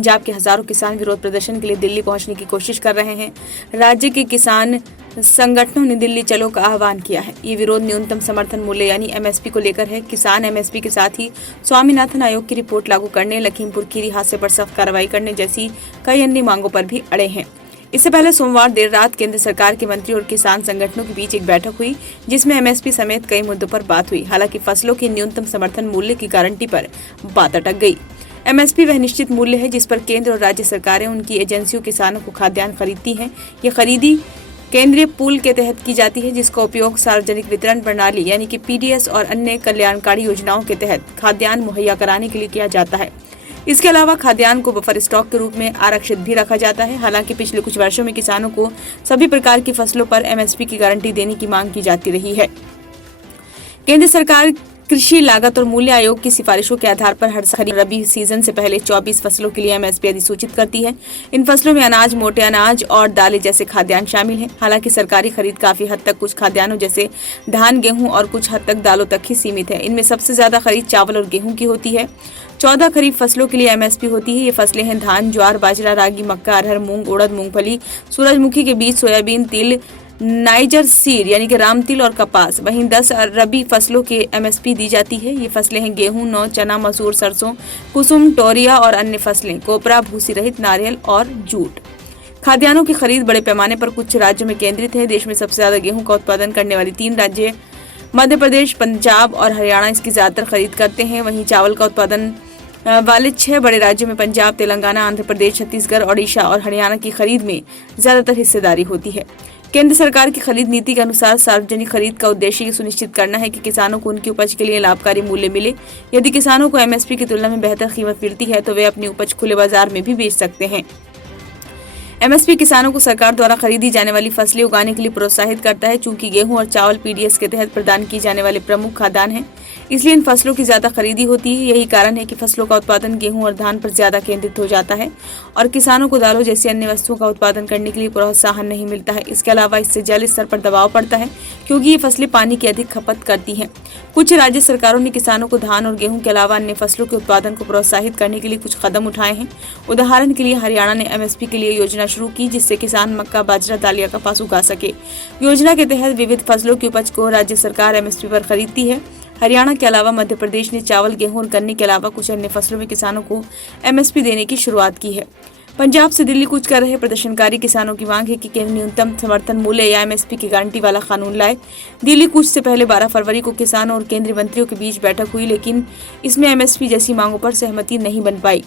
पंजाब के हजारों किसान विरोध प्रदर्शन के लिए दिल्ली पहुंचने की कोशिश कर रहे हैं। राज्य के किसान संगठनों ने दिल्ली चलो का आह्वान किया है। ये विरोध न्यूनतम समर्थन मूल्य यानी एमएसपी को लेकर है। किसान एमएसपी के साथ ही स्वामीनाथन आयोग की रिपोर्ट लागू करने, लखीमपुर खीरी हादसे पर सख्त कार्रवाई करने जैसी कई अन्य मांगों पर भी अड़े हैं। इससे पहले सोमवार देर रात केंद्र सरकार के मंत्री और किसान संगठनों के बीच एक बैठक हुई, जिसमें एमएसपी समेत कई मुद्दों पर बात हुई। हालांकि फसलों के न्यूनतम समर्थन मूल्य की गारंटी पर बात अटक गई। एमएसपी वह निश्चित मूल्य है जिस पर केंद्र और राज्य सरकारें उनकी एजेंसियों किसानों को खाद्यान्न खरीदती हैं। ये खरीदी केंद्रीय पूल के तहत की जाती है, जिसका उपयोग सार्वजनिक वितरण प्रणाली यानी कि पीडीएस और अन्य कल्याणकारी योजनाओं के तहत खाद्यान्न मुहैया कराने के लिए किया जाता है। इसके अलावा खाद्यान्न को बफर स्टॉक के रूप में आरक्षित भी रखा जाता है। हालांकि पिछले कुछ वर्षों में किसानों को सभी प्रकार की फसलों पर एमएसपी की गारंटी देने की मांग की जाती रही है। केंद्र सरकार कृषि लागत और मूल्य आयोग की सिफारिशों के आधार पर हर साल रबी सीजन से पहले 24 फसलों के लिए एमएसपी अधिसूचित करती है। इन फसलों में अनाज, मोटे अनाज और दालें जैसे खाद्यान्न शामिल हैं। हालांकि सरकारी खरीद काफी हद तक कुछ खाद्यान्नों जैसे धान, गेहूं और कुछ हद तक दालों तक ही सीमित है। इनमें सबसे ज्यादा खरीद चावल और गेहूं की होती है। 14 खरीफ फसलों के लिए एमएसपी होती है। ये फसलें हैं धान, ज्वार, बाजरा, रागी, मक्का, अरहर, मूंग, उड़द, मूंगफली, सूरजमुखी के बीज, सोयाबीन, तिल, नाइजर सीड यानी कि राम तिल और कपास। वहीं 10 रबी फसलों के एमएसपी दी जाती है। ये फसलें हैं गेहूं, नौ, चना, मसूर, सरसों, कुसुम, टोरिया और अन्य फसलें, कोपरा, भूसी रहित, नारियल और जूट। खाद्यान्नों की खरीद बड़े पैमाने पर कुछ राज्यों में केंद्रित है। देश में सबसे ज्यादा गेहूं का उत्पादन करने वाली 3 राज्य मध्य प्रदेश, पंजाब और हरियाणा इसकी ज्यादातर खरीद करते हैं। वहीं चावल का उत्पादन वाले 6 बड़े राज्यों में पंजाब, तेलंगाना, आंध्र प्रदेश, छत्तीसगढ़, ओडिशा और हरियाणा की खरीद में ज्यादातर हिस्सेदारी होती है। केंद्र सरकार की खरीद नीति के अनुसार सार्वजनिक खरीद का उद्देश्य ये सुनिश्चित करना है कि किसानों को उनकी उपज के लिए लाभकारी मूल्य मिले। यदि किसानों को एमएसपी की तुलना में बेहतर कीमत मिलती है तो वे अपनी उपज खुले बाजार में भी बेच सकते हैं। एमएसपी किसानों को सरकार द्वारा खरीदी जाने वाली फसलें उगाने के लिए प्रोत्साहित करता है। चूंकि गेहूं और चावल पीडीएस के तहत प्रदान किए जाने वाले प्रमुख खाद्यान्न हैं, इसलिए इन फसलों की ज्यादा खरीदी होती है। यही कारण है कि फसलों का उत्पादन गेहूं और धान पर ज्यादा केंद्रित हो जाता है और किसानों को दालों जैसी अन्य वस्तुओं का उत्पादन करने के लिए प्रोत्साहन नहीं मिलता है। इसके अलावा इससे जल स्तर पर दबाव पड़ता है, क्योंकि ये फसलें पानी की अधिक खपत करती हैं। कुछ राज्य सरकारों ने किसानों को धान और गेहूं के अलावा अन्य फसलों के उत्पादन को प्रोत्साहित करने के लिए कुछ कदम उठाए हैं। उदाहरण के लिए हरियाणा ने एमएसपी के लिए योजना शुरू की, जिससे किसान मक्का, बाजरा, दालिया, कपास उगा सके। योजना के तहत विविध फसलों की उपज को राज्य सरकार एमएसपी पर खरीदती है। हरियाणा के अलावा मध्य प्रदेश ने चावल, गेहूं और गन्ने के अलावा कुछ अन्य फसलों में किसानों को एमएसपी देने की शुरुआत की है। पंजाब से दिल्ली कूच कर रहे प्रदर्शनकारी किसानों की मांग है कि केंद्र न्यूनतम समर्थन मूल्य या एमएसपी की गारंटी वाला कानून लाए। दिल्ली कूच से पहले 12 फरवरी को किसानों और केंद्रीय मंत्रियों के बीच बैठक हुई, लेकिन इसमें एमएसपी जैसी मांगों पर सहमति नहीं बन पाई।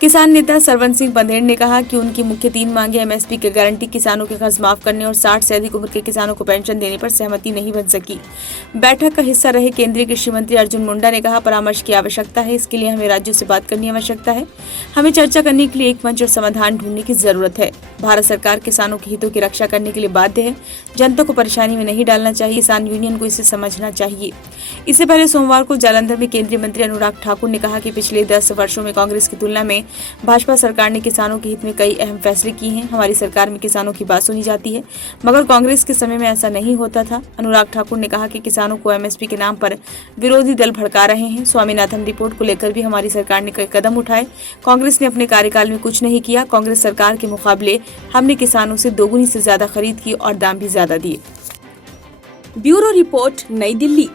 किसान नेता सरवन सिंह पंधेर ने कहा कि उनकी मुख्य 3 मांगे एमएसपी की गारंटी, किसानों के कर्ज माफ करने और 60 से अधिक उम्र के किसानों को पेंशन देने पर सहमति नहीं बन सकी। बैठक का हिस्सा रहे केंद्रीय कृषि मंत्री अर्जुन मुंडा ने कहा, परामर्श की आवश्यकता है। इसके लिए हमें राज्यों से बात करने की आवश्यकता है। हमें चर्चा करने के लिए एक मंच और समाधान ढूंढने की जरूरत है। भारत सरकार किसानों के हितों की रक्षा करने के लिए बाध्य है। जनता को परेशानी में नहीं डालना चाहिए। किसान यूनियन को इसे समझना चाहिए। इससे पहले सोमवार को जालंधर में केंद्रीय मंत्री अनुराग ठाकुर ने कहा कि पिछले 10 वर्षों में कांग्रेस की तुलना में भाजपा सरकार ने किसानों के हित में कई अहम फैसले किए हैं। हमारी सरकार में किसानों की बात सुनी जाती है, मगर कांग्रेस के समय में ऐसा नहीं होता था। अनुराग ठाकुर ने कहा कि किसानों को एमएसपी के नाम पर विरोधी दल भड़का रहे हैं। स्वामीनाथन रिपोर्ट को लेकर भी हमारी सरकार ने कई कदम उठाए। कांग्रेस ने अपने कार्यकाल में कुछ नहीं किया। कांग्रेस सरकार के मुकाबले हमने किसानों से दोगुनी से ज्यादा खरीद की और दाम भी ज्यादा दिए। ब्यूरो रिपोर्ट, नई दिल्ली।